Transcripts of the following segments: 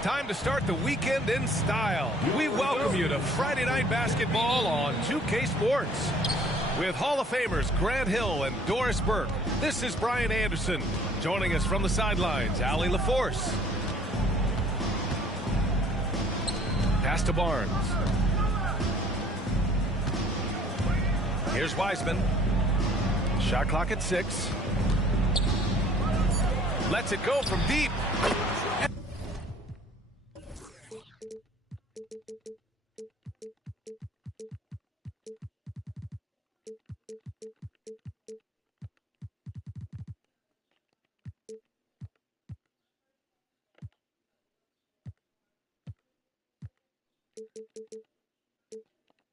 Time to start the weekend in style. We welcome you to Friday Night Basketball on 2K Sports. With Hall of Famers Grant Hill and Doris Burke, this is Brian Anderson. Joining us from the sidelines, Allie LaForce. Pass to Barnes. Here's Wiseman. Shot clock at 6. Lets it go from deep.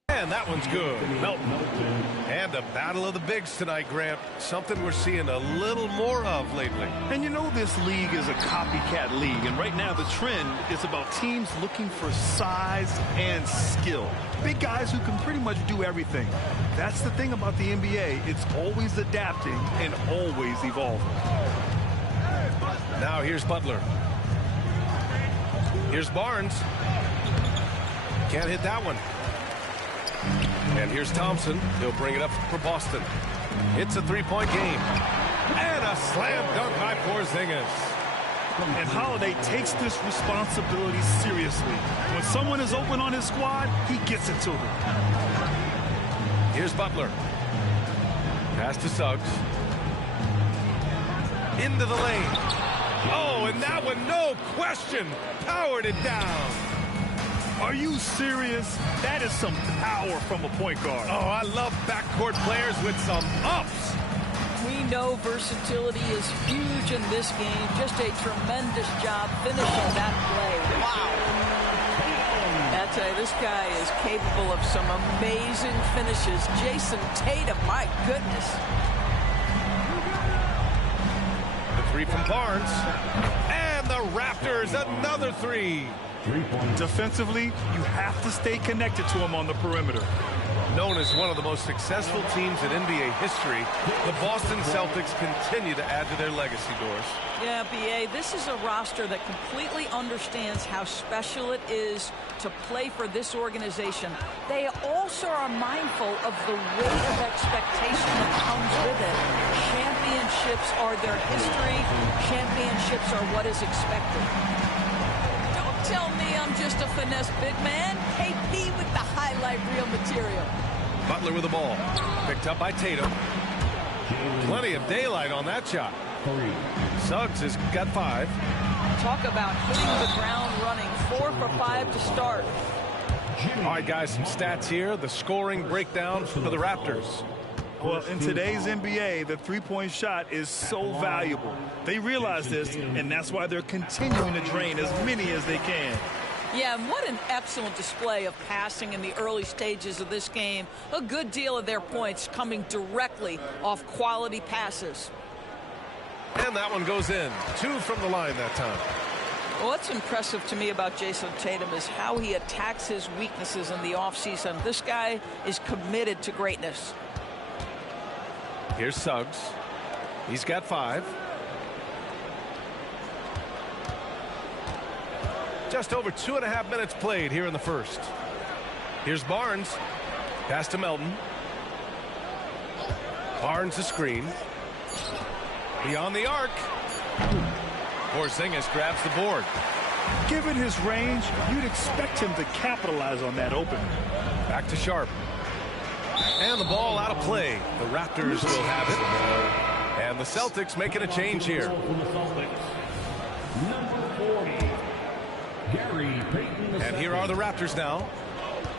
And that one's good. Melton. And a battle of the bigs tonight, Grant. Something we're seeing a little more of lately. And you know this league is a copycat league. And right now the trend is about teams looking for size and skill. Big guys who can pretty much do everything. That's the thing about the NBA. It's always adapting and always evolving. Now here's Butler. Here's Barnes. Can't hit that one. And here's Thompson. He'll bring it up for Boston. It's a three-point game. And a slam dunk by Porzingis. And Holiday takes this responsibility seriously. When someone is open on his squad, he gets it to them. Here's Butler. Pass to Suggs. Into the lane. Oh, and that one, no question, powered it down. Are you serious? That is some power from a point guard. Oh, I love backcourt players with some ups. We know versatility is huge in this game. Just a tremendous job finishing that play. Wow. I tell you, this guy is capable of some amazing finishes. Jason Tatum, my goodness. The three from Barnes. And the Raptors, another three. Defensively, you have to stay connected to him on the perimeter. Known as one of the most successful teams in NBA history, the Boston Celtics continue to add to their legacy, Doris. Yeah, B.A., this is a roster that completely understands how special it is to play for this organization. They also are mindful of the weight of expectation that comes with it. Championships are their history. Championships are what is expected. Tell me I'm just a finesse big man. KP with the highlight reel material. Butler with the ball. Picked up by Tatum. Plenty of daylight on that shot. Suggs has got 5. Talk about hitting the ground running. 4 for 5 to start. All right, guys, some stats here. The scoring breakdown for the Raptors. Well, in today's NBA, the three-point shot is so valuable. They realize this, and that's why they're continuing to drain as many as they can. Yeah, and what an excellent display of passing in the early stages of this game. A good deal of their points coming directly off quality passes. And that one goes in. 2 from the line that time. Well, what's impressive to me about Jason Tatum is how he attacks his weaknesses in the offseason. This guy is committed to greatness. Here's Suggs. He's got 5. Just over 2.5 minutes played here in the first. Here's Barnes. Pass to Melton. Barnes the screen. Beyond the arc. Porzingis grabs the board. Given his range, you'd expect him to capitalize on that opening. Back to Sharp. And the ball out of play. The Raptors will have it. And the Celtics making a change here. And here are the Raptors now.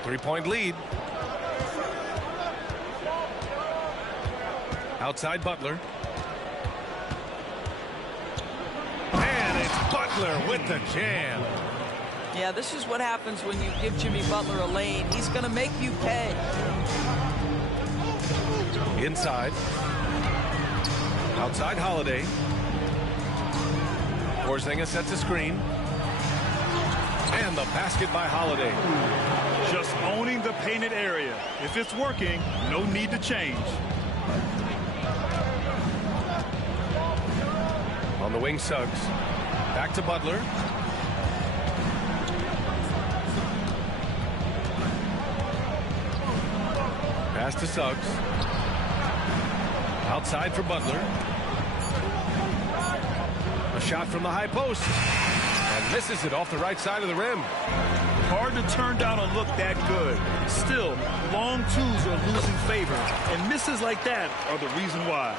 3-point lead. Outside Butler. And it's Butler Butler with the jam. Yeah, this is what happens when you give Jimmy Butler a lane. He's going to make you pay. Inside. Outside Holiday. Porzingis sets a screen. And the basket by Holiday. Just owning the painted area. If it's working, no need to change. On the wing, Suggs. Back to Butler. Pass to Suggs. Outside for Butler. A shot from the high post. And misses it off the right side of the rim. Hard to turn down a look that good. Still, long twos are losing favor. And misses like that are the reason why.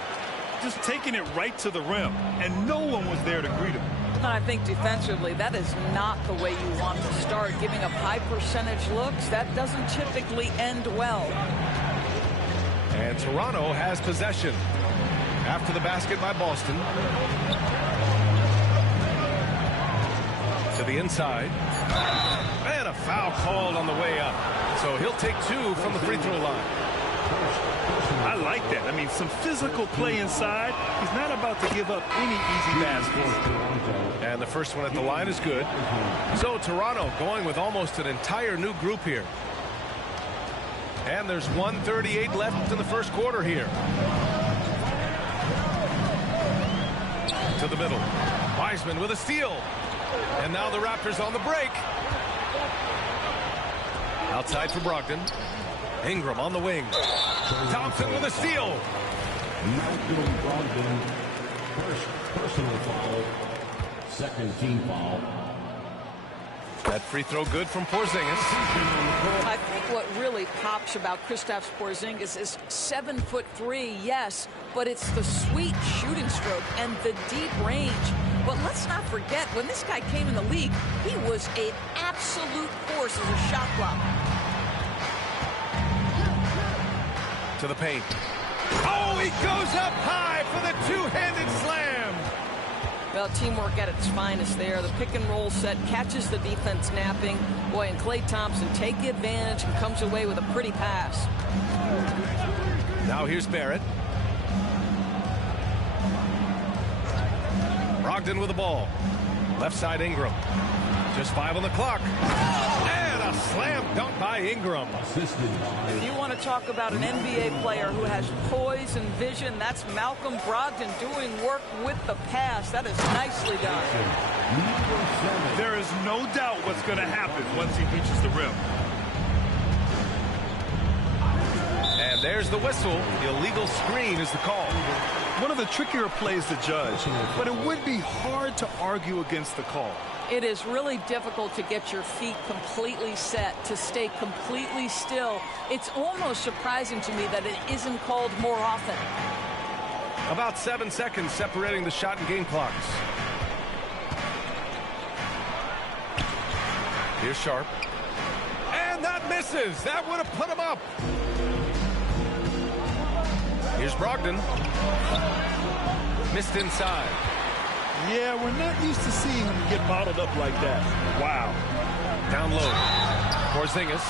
Just taking it right to the rim. And no one was there to greet him. I think defensively, that is not the way you want to start. Giving up high percentage looks, that doesn't typically end well. And Toronto has possession. After the basket by Boston. To the inside. And a foul called on the way up. So he'll take 2 from the free throw line. I like that. I mean, some physical play inside. He's not about to give up any easy baskets. And the first one at the line is good. So Toronto going with almost an entire new group here. And there's 1:38 left in the first quarter here. To the middle. Wiseman with a steal. And now the Raptors on the break. Outside for Brogdon. Ingram on the wing. Thompson with a steal. Brogdon, first personal foul, second team foul. That free throw good from Porzingis. I think what really pops about Kristaps Porzingis is 7'3", yes, but it's the sweet shooting stroke and the deep range. But let's not forget, when this guy came in the league, he was an absolute force as a shot blocker. To the paint. Oh, he goes up high for the two-handed slam. Well, teamwork at its finest there. The pick and roll set catches the defense napping. Boy, and Klay Thompson take advantage and comes away with a pretty pass. Now here's Barrett. Brogdon with the ball. Left side Ingram. Just 5 on the clock. And a slam dunk by Ingram. If you want to talk about an NBA player who has poise and vision, that's Malcolm Brogdon doing work with the pass. That is nicely done. There is no doubt what's going to happen once he reaches the rim. And there's the whistle. Illegal screen is the call. One of the trickier plays to judge, but it would be hard to argue against the call. It is really difficult to get your feet completely set, to stay completely still. It's almost surprising to me that it isn't called more often. About 7 seconds separating the shot and game clocks. Here's Sharp. And that misses. That would have put him up. Here's Brogdon. Missed inside. Yeah, we're not used to seeing him get bottled up like that. Wow. Down low. Porzingis.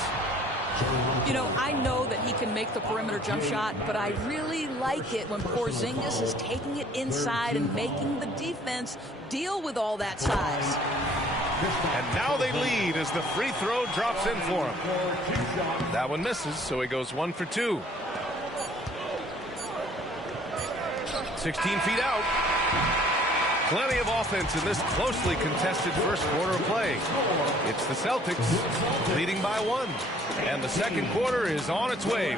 You know, I know that he can make the perimeter jump shot, but I really like it when Porzingis is taking it inside and making the defense deal with all that size. And now they lead as the free throw drops in for him. That one misses, so he goes 1 for 2. 16 feet out. Plenty of offense in this closely contested first quarter of play. It's the Celtics leading by 1. And the second quarter is on its way.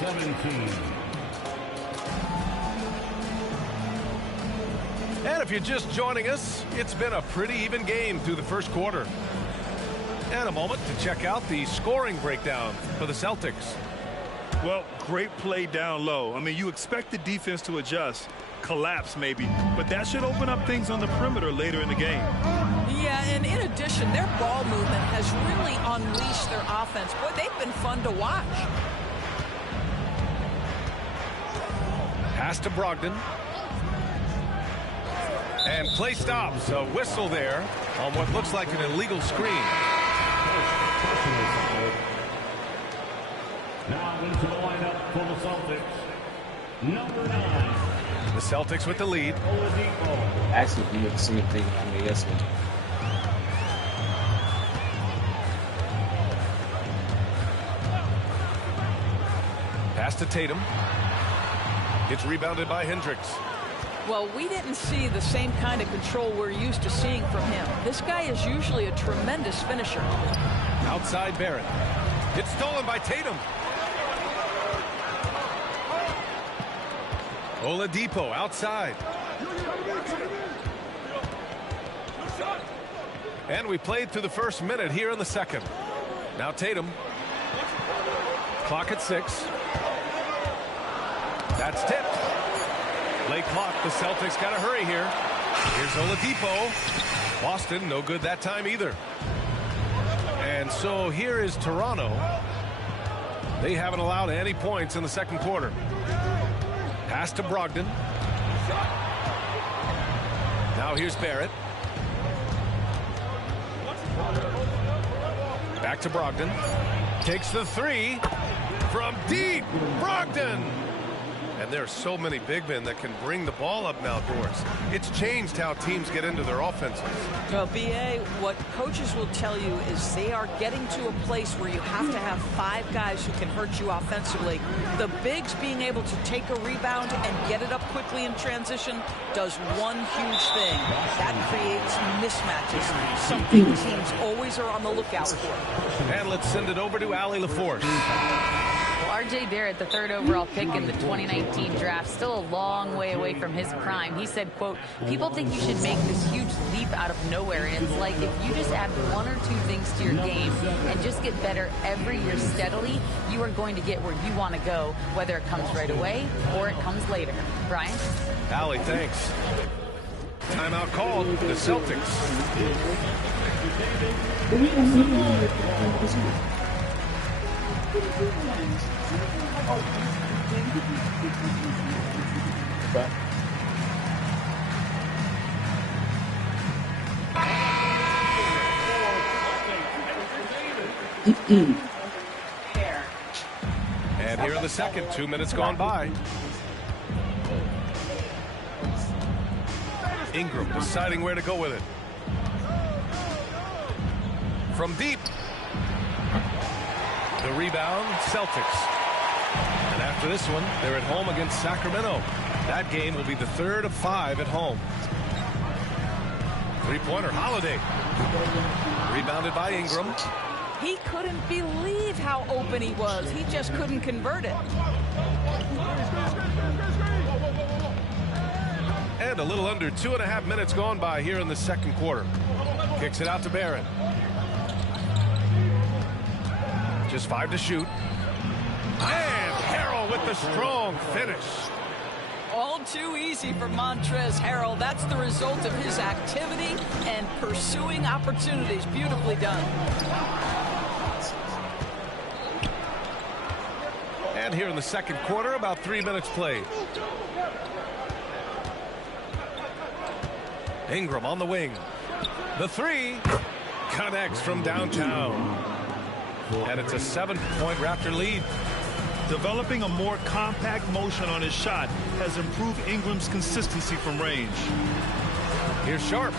17. And if you're just joining us, it's been a pretty even game through the first quarter. And a moment to check out the scoring breakdown for the Celtics. Well, great play down low. I mean, you expect the defense to adjust, collapse maybe, but that should open up things on the perimeter later in the game. Yeah, and in addition, their ball movement has really unleashed their offense. Boy, they've been fun to watch. Pass to Brogdon. And play stops. A whistle there on what looks like an illegal screen. Now into the lineup for the Celtics, number 9. The Celtics with the lead. Actually, we did the same thing I mean, yesterday. Pass to Tatum. It's rebounded by Hendricks. Well, we didn't see the same kind of control we're used to seeing from him. This guy is usually a tremendous finisher. Outside Barrett. It's stolen by Tatum. Oladipo outside. And we played through the first minute here in the second. Now Tatum. Clock at 6. That's tipped. Late clock. The Celtics got to hurry here. Here's Oladipo. Boston, no good that time either. And so here is Toronto. They haven't allowed any points in the second quarter. Pass to Brogdon. Now here's Barrett. Back to Brogdon. Takes the 3 from deep. Brogdon. And there are so many big men that can bring the ball up now, Doris. It's changed how teams get into their offenses. Well, B.A., what coaches will tell you is they are getting to a place where you have to have 5 guys who can hurt you offensively. The bigs being able to take a rebound and get it up quickly in transition does one huge thing. That creates mismatches, something teams always are on the lookout for. And let's send it over to Allie LaForce. R.J. Barrett, the 3rd overall pick in the 2019 draft, still a long way away from his prime. He said, quote, people think you should make this huge leap out of nowhere. And it's like if you just add 1 or 2 things to your game and just get better every year steadily, you are going to get where you want to go, whether it comes right away or it comes later. Brian? Allie, thanks. Timeout called. The Celtics. And here in the second, 2 minutes gone by. Ingram deciding where to go with it. From deep. The rebound, Celtics. And after this one, they're at home against Sacramento. That game will be the 3rd of 5 at home. Three-pointer, Holiday. Rebounded by Ingram. He couldn't believe how open he was. He just couldn't convert it. And a little under 2.5 minutes gone by here in the second quarter. Kicks it out to Barrett. Just 5 to shoot. And Harrell with the strong finish. All too easy for Montrezl Harrell. That's the result of his activity and pursuing opportunities. Beautifully done. And here in the second quarter, about 3 minutes played. Ingram on the wing. The 3 connects from downtown. And it's a 7-point Raptor lead. Developing a more compact motion on his shot has improved Ingram's consistency from range. Here's Sharp.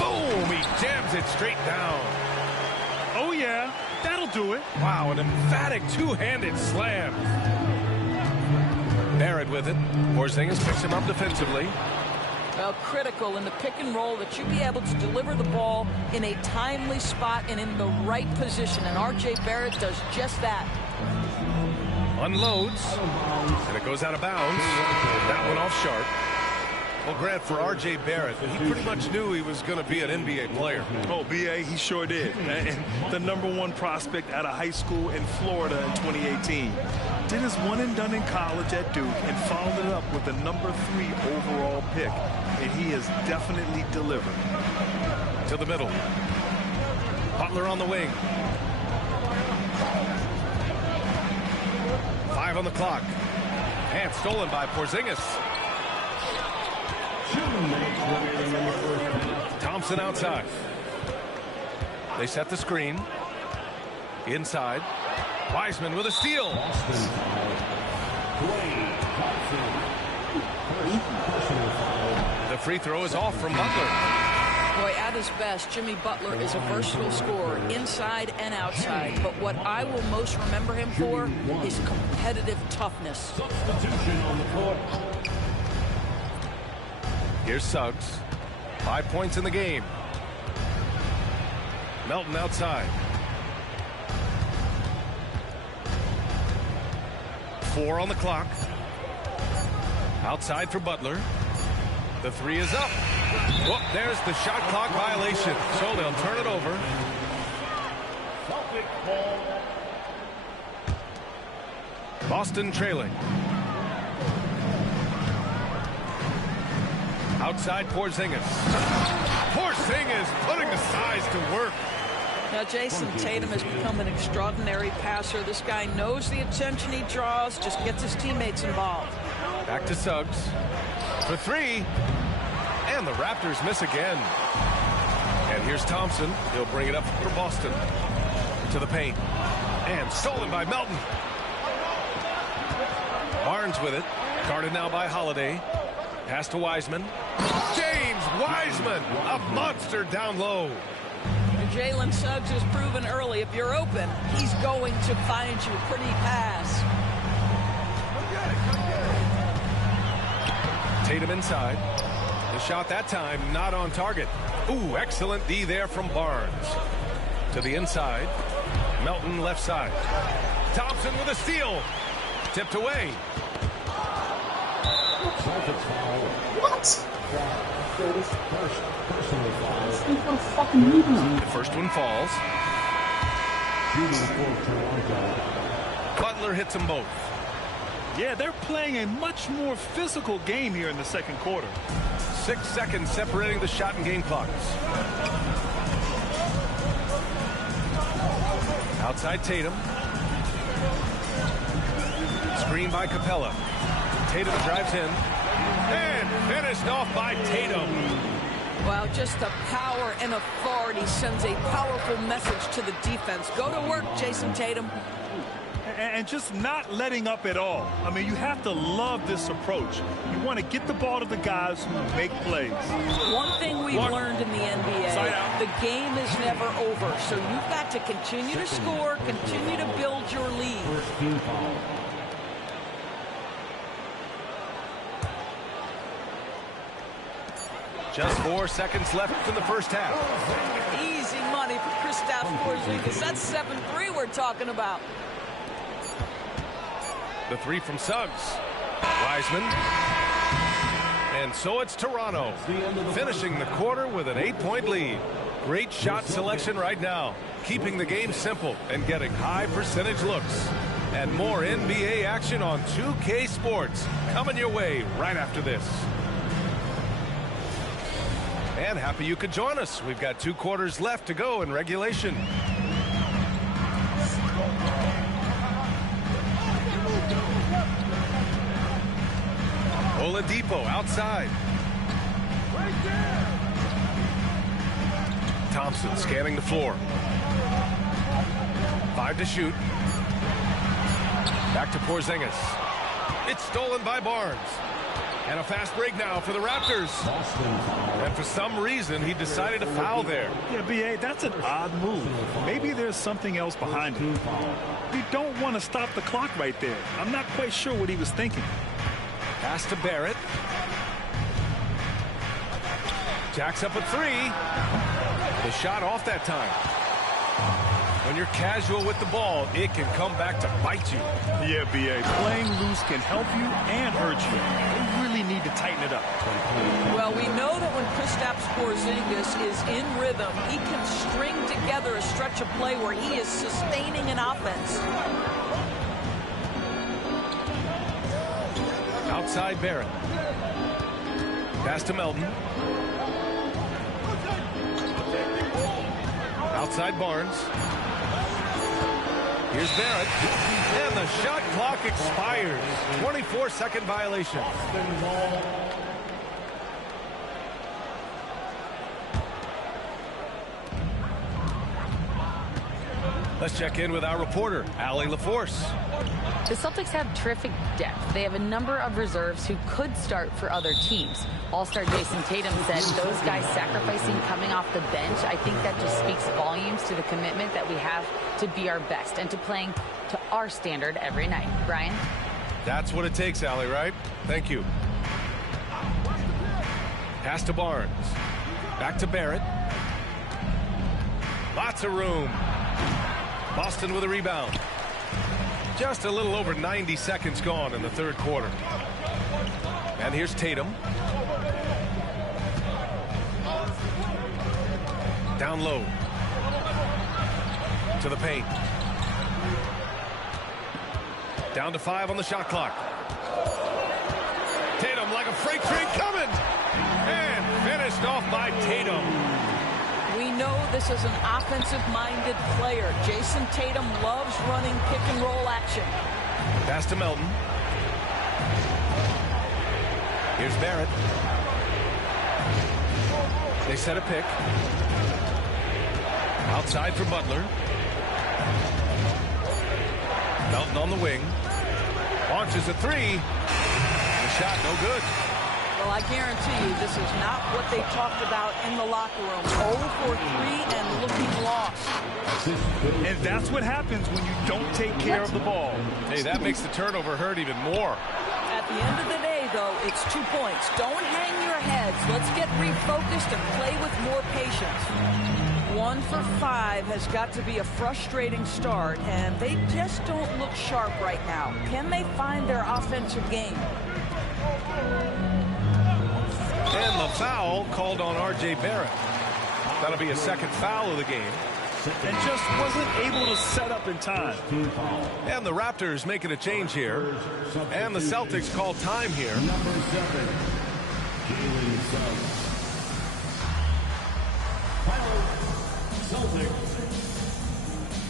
Boom! He jams it straight down. Oh, yeah. That'll do it. Wow, an emphatic two-handed slam. Barrett with it. Porzingis picks him up defensively. Well, critical in the pick and roll that you be able to deliver the ball in a timely spot and in the right position. And R.J. Barrett does just that. Unloads. And it goes out of bounds. That one off Sharp. Well, Grant, for R.J. Barrett, he pretty much knew he was going to be an NBA player. Oh, B.A., he sure did. And the #1 prospect out of high school in Florida in 2018. Did his one and done in college at Duke and followed it up with the #3 overall pick. And he has definitely delivered. To the middle. Butler on the wing. 5 on the clock. And stolen by Porzingis. Thompson outside. They set the screen. Inside. Wiseman with a steal. The free throw is off from Butler. Boy, at his best, Jimmy Butler is a versatile scorer, inside and outside. But what I will most remember him for is competitive toughness. Substitution on the court. Here's Suggs. 5 points in the game. Melton outside. 4 on the clock. Outside for Butler. The three is up. Whoop, there's the shot clock violation. So they'll turn it over. Boston trailing. Outside Porzingis. Porzingis putting the size to work. Now, Jason Tatum has become an extraordinary passer. This guy knows the attention he draws, just gets his teammates involved. Back to Suggs. For three. And the Raptors miss again. And here's Thompson. He'll bring it up for Boston. To the paint. And stolen by Melton. Barnes with it. Guarded now by Holiday. Pass to Wiseman. James Wiseman, a monster down low. Jalen Suggs has proven early, if you're open, he's going to find you. Pretty pass. Tatum inside. The shot that time not on target. Ooh, excellent D there from Barnes. To the inside. Melton left side. Thompson with a steal. Tipped away. What? The first one falls. Butler hits them both. Yeah, they're playing a much more physical game here in the second quarter. 6 seconds separating the shot and game clocks. Outside Tatum. Screen by Capella. Tatum drives in. And finished off by Tatum. Well, just the power and authority sends a powerful message to the defense. Go to work, Jason Tatum. And just not letting up at all. I mean, you have to love this approach. You want to get the ball to the guys who make plays. One thing we've learned in the NBA, the game is never over. So you've got to continue to score, continue to build your lead. Just 4 seconds left in the first half. Easy money for Kristaps Porzingis. That's 7-3 we're talking about. The three from Suggs. Wiseman. And so it's Toronto, finishing the quarter with an 8-point lead. Great shot selection right now, keeping the game simple and getting high percentage looks. And more NBA action on 2K Sports coming your way right after this. And happy you could join us. We've got 2 quarters left to go in regulation. Oladipo outside. Thompson scanning the floor. 5 to shoot. Back to Porzingis. It's stolen by Barnes. And a fast break now for the Raptors. And for some reason, he decided to foul there. Yeah, B.A., that's an odd move. Maybe there's something else behind it. You don't want to stop the clock right there. I'm not quite sure what he was thinking. Pass to Barrett. Jacks up a 3. The shot off that time. When you're casual with the ball, it can come back to bite you. Yeah, B.A., playing loose can help you and hurt you. You really need to tighten it up. Well, we know that when Kristaps Porzingis is in rhythm, he can string together a stretch of play where he is sustaining an offense. Outside Barrett. Pass to Melton. Outside Barnes. Here's Barrett. And the shot clock expires. 24-second violation. Let's check in with our reporter, Allie LaForce. The Celtics have terrific depth. They have a number of reserves who could start for other teams. All-star Jason Tatum said those guys sacrificing coming off the bench, I think that just speaks volumes to the commitment that we have to be our best and to playing to our standard every night. Brian? That's what it takes, Allie, right? Thank you. Pass to Barnes. Back to Barrett. Lots of room. Boston with a rebound. Just a little over 90 seconds gone in the third quarter. And here's Tatum. Down low. To the paint. Down to 5 on the shot clock. Tatum like a freight train coming. And finished off by Tatum. We know this is an offensive-minded player. Jason Tatum loves running pick-and-roll action. Pass to Melton. Here's Barrett. They set a pick. Outside for Butler. Melton on the wing. Launches a three. The shot no good. Well, I guarantee you this is not what they talked about in the locker room. 0 for 3 and looking lost. And that's what happens when you don't take care of the ball. Hey, that makes the turnover hurt even more. At the end of the day, though, it's 2 points. Don't hang your heads. Let's get refocused and play with more patience. 1 for 5 has got to be a frustrating start, and they just don't look sharp right now. Can they find their offensive game? And the foul called on R.J. Barrett. That'll be a second foul of the game. And just wasn't able to set up in time. And the Raptors making a change here. And the Celtics call time here. Number 7, Jalen Suggs. Celtics.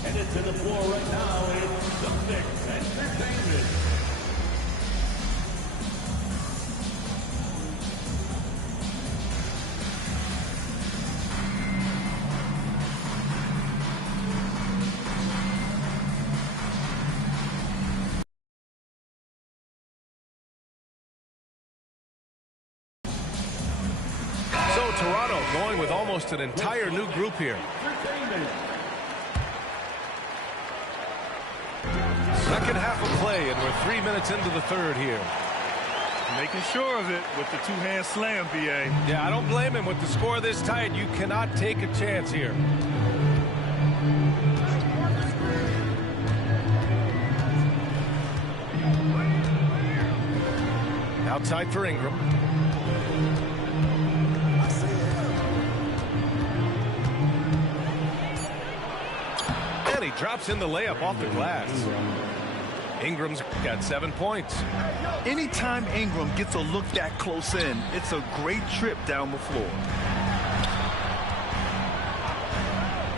Headed to the floor right now, it's Celtics Entertainment. So Toronto going with almost an entire new group here. Second half of play, and we're 3 minutes into the third here. Making sure of it with the two-hand slam, B.A. Yeah, I don't blame him. With the score this tight, you cannot take a chance here. Outside for Ingram. And he drops in the layup off the glass. Ingram's got 7 points. Anytime Ingram gets a look that close in, it's a great trip down the floor.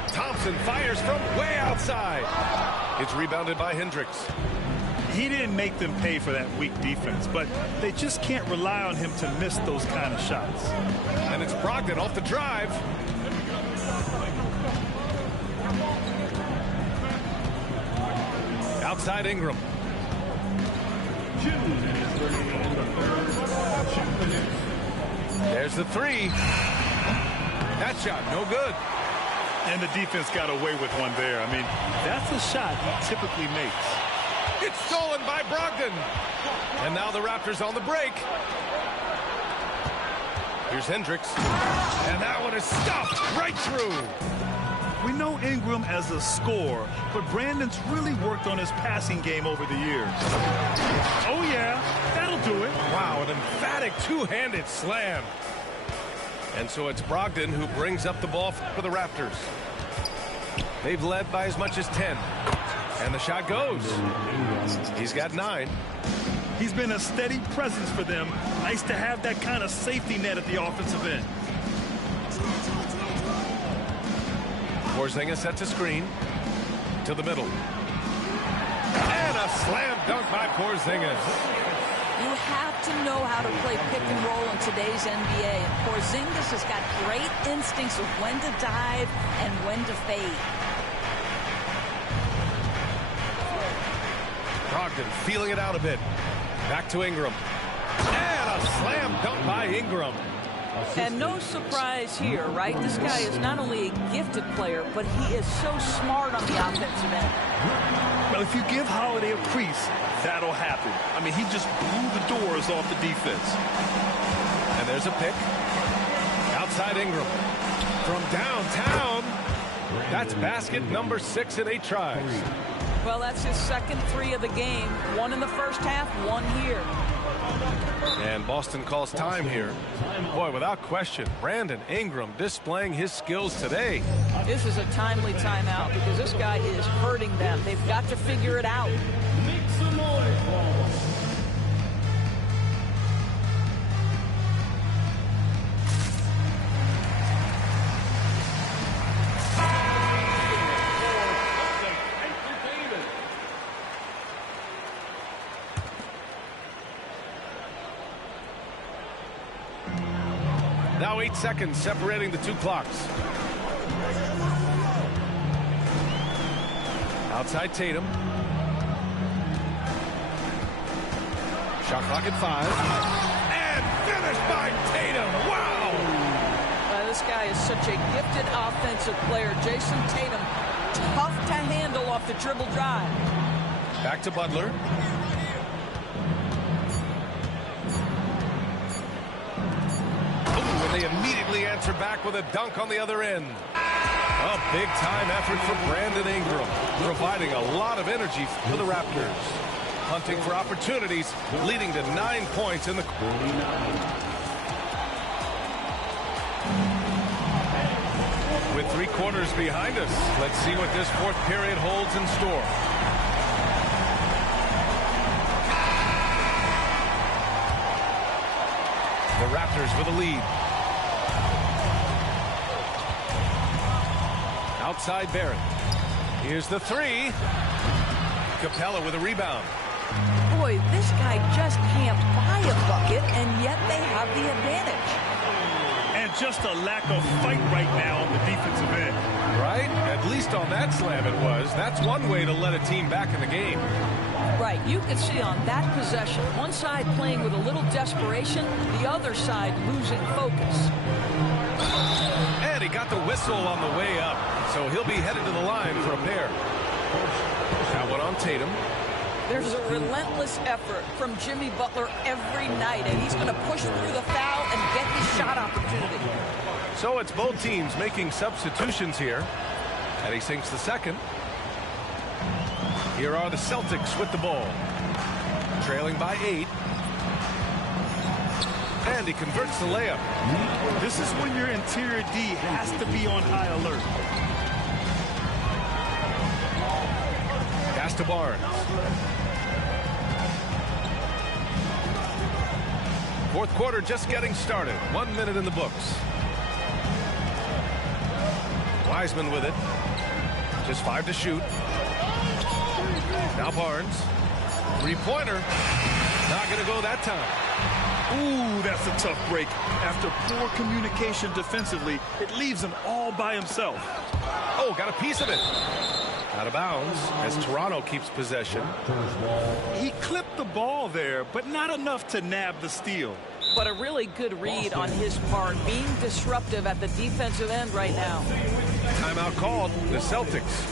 Thompson fires from way outside. It's rebounded by Hendricks. He didn't make them pay for that weak defense, but they just can't rely on him to miss those kind of shots. And it's Brogdon off the drive. Outside Ingram. There's the three. That shot, no good. And the defense got away with one there. I mean, that's a shot he typically makes. It's stolen by Brogdon. And now the Raptors on the break. Here's Hendricks. And that one is stopped right through. We know Ingram as a scorer, but Brandon's really worked on his passing game over the years. Oh, yeah, that'll do it. Wow, an emphatic two-handed slam. And so it's Brogdon who brings up the ball for the Raptors. They've led by as much as 10. And the shot goes. He's got 9. He's been a steady presence for them. Nice to have that kind of safety net at the offensive end. Porzingis sets a screen to the middle. And a slam dunk by Porzingis. You have to know how to play pick and roll in today's NBA. And Porzingis has got great instincts of when to dive and when to fade. Brogdon feeling it out a bit. Back to Ingram. And a slam dunk by Ingram. And no surprise here, right? This guy is not only a gifted player, but he is so smart on the offensive end. Well, if you give Holiday a crease, that'll happen. I mean, he just blew the doors off the defense. And there's a pick. Outside Ingram. From downtown. That's basket number 6 in 8 tries. Well, that's his second 3 of the game. 1 in the first half, 1 here. And Boston calls time here. Boy, without question, Brandon Ingram displaying his skills today. This is a timely timeout because this guy is hurting them. They've got to figure it out. Make some noise, Ball. Now 8 seconds separating the 2 clocks. Outside Tatum. Shot clock at 5. And finished by Tatum. Wow! This guy is such a gifted offensive player. Jason Tatum, tough to handle off the dribble drive. Back to Butler. They immediately answer back with a dunk on the other end. A big-time effort for Brandon Ingram, providing a lot of energy for the Raptors. Hunting for opportunities, leading to 9 points in the quarter. With 3 quarters behind us, let's see what this 4th period holds in store. The Raptors with a lead. Outside Barrett. Here's the 3. Capella with a rebound. Boy, this guy just can't buy a bucket, and yet they have the advantage. And just a lack of fight right now on the defensive end. Right? At least on that slam it was. That's one way to let a team back in the game. Right, you can see on that possession, one side playing with a little desperation, the other side losing focus. And he got the whistle on the way up, so he'll be headed to the line for a pair. That one on Tatum. There's a relentless effort from Jimmy Butler every night, and he's going to push through the foul and get his shot opportunity. So it's both teams making substitutions here, and he sinks the second. Here are the Celtics with the ball, trailing by 8. And he converts the layup. This is when your interior D has to be on high alert. Pass to Barnes. 4th quarter just getting started. 1 minute in the books. Wiseman with it. Just 5 to shoot. Now Barnes. 3-pointer. Not going to go that time. Ooh, that's a tough break. After poor communication defensively, it leaves him all by himself. Oh, got a piece of it. Out of bounds as Toronto keeps possession. He clipped the ball there, but not enough to nab the steal. But a really good read on his part, being disruptive at the defensive end right now. Timeout called. The Celtics.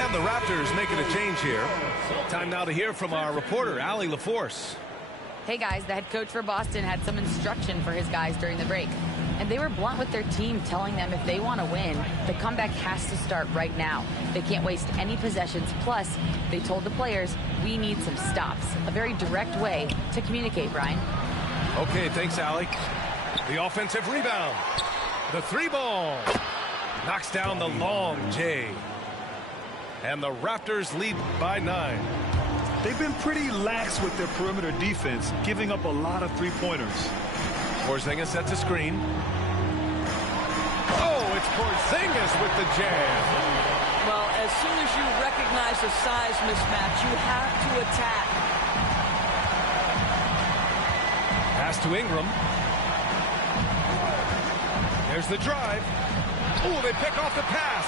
And the Raptors making a change here. Time now to hear from our reporter, Allie LaForce. Hey guys, the head coach for Boston had some instruction for his guys during the break. And they were blunt with their team, telling them if they want to win, the comeback has to start right now. They can't waste any possessions. Plus, they told the players, we need some stops. A very direct way to communicate, Brian. Okay, thanks, Allie. The offensive rebound. The 3-ball. Knocks down the long J. And the Raptors lead by 9. They've been pretty lax with their perimeter defense, giving up a lot of 3-pointers. Porzingis sets a screen. Oh, it's Porzingis with the jam. As soon as you recognize a size mismatch, you have to attack. Pass to Ingram. There's the drive. Ooh, they pick off the pass.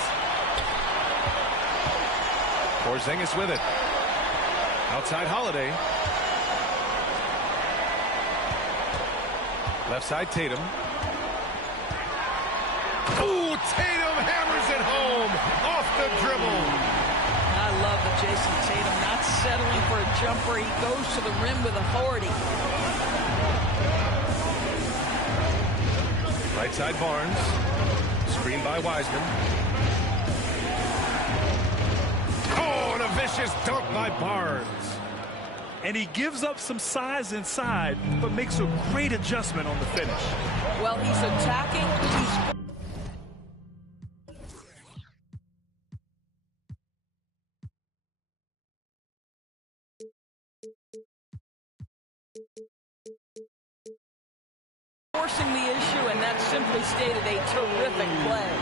Porzingis with it. Outside Holiday. Left side Tatum. Ooh, Tatum hammers it home off the dribble. I love the Jason Tatum not settling for a jumper. He goes to the rim with authority. Right side Barnes. Screen by Wiseman. Oh, and a vicious dunk by Barnes. And he gives up some size inside, but makes a great adjustment on the finish. Well, he's attacking. He's forcing the issue, and that simply stated a terrific play.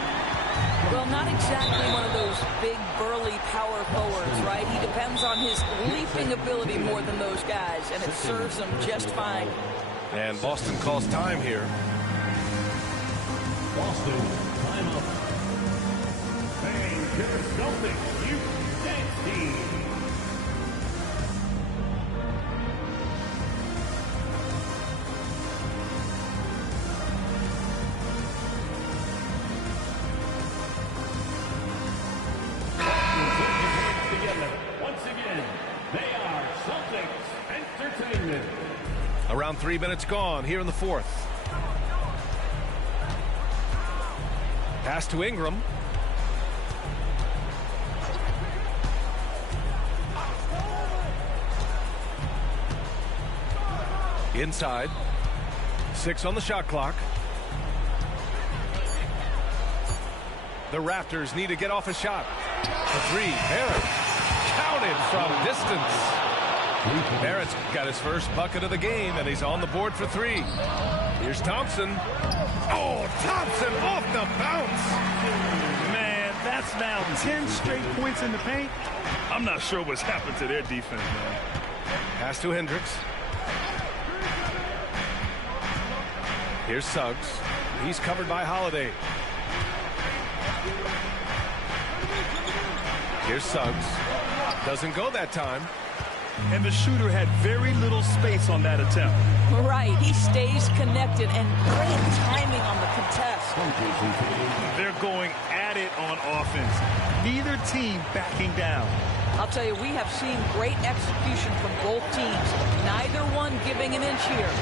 Well, not exactly one of those big, burly power forwards, right? He depends on his leaping ability more than those guys, and it serves him just fine. And Boston calls time here. Boston, time up. Vancouver Celtics, you dance team. Once again, they are Celtics Entertainment. Around 3 minutes gone here in the fourth. Pass to Ingram. Inside. 6 on the shot clock. The Raptors need to get off a shot. The three, Barrett. Counted from distance. Barrett's got his first bucket of the game, and he's on the board for 3. Here's Thompson. Oh, Thompson off the bounce. Man, that's now 10 straight points in the paint. I'm not sure what's happened to their defense, man. Pass to Hendricks. Here's Suggs. He's covered by Holiday. Here's Suggs. Doesn't go that time. And the shooter had very little space on that attempt. Right, he stays connected, and great timing on the contest. They're going at it on offense. Neither team backing down. I'll tell you, we have seen great execution from both teams. Neither one giving an inch here.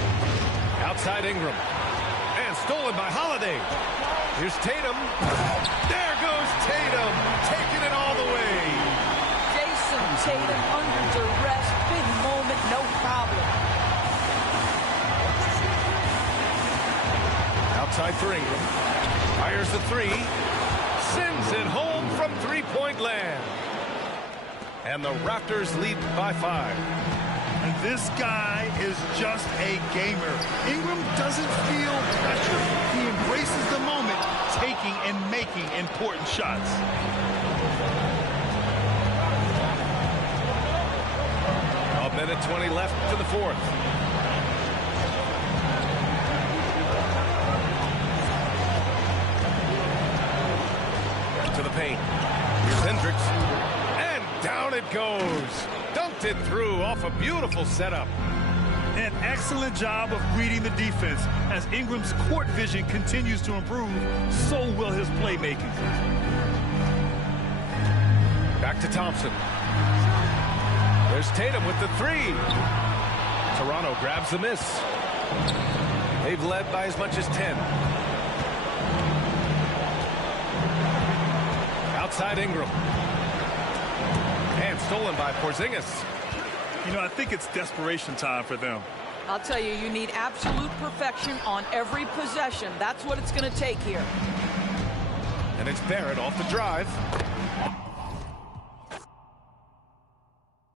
Outside Ingram. And stolen by Holiday. Here's Tatum. There goes Tatum, taking it all the way. Jason Tatum under duress. Big moment, no problem. Outside for Ingram. Fires the 3. Sends it home from three-point land. And the Raptors lead by 5. And this guy is just a gamer. Ingram doesn't feel pressure. He embraces the moment, taking and making important shots. A minute 20 left to the fourth. To the paint. Here's Hendricks. And down it goes. Dunked it through off a beautiful setup. An excellent job of reading the defense. As Ingram's court vision continues to improve, so will his playmaking. Back to Thompson. There's Tatum with the 3. Toronto grabs the miss. They've led by as much as 10. Outside Ingram. And stolen by Porzingis. You know, I think it's desperation time for them. I'll tell you, you need absolute perfection on every possession. That's what it's going to take here. And it's Barrett off the drive.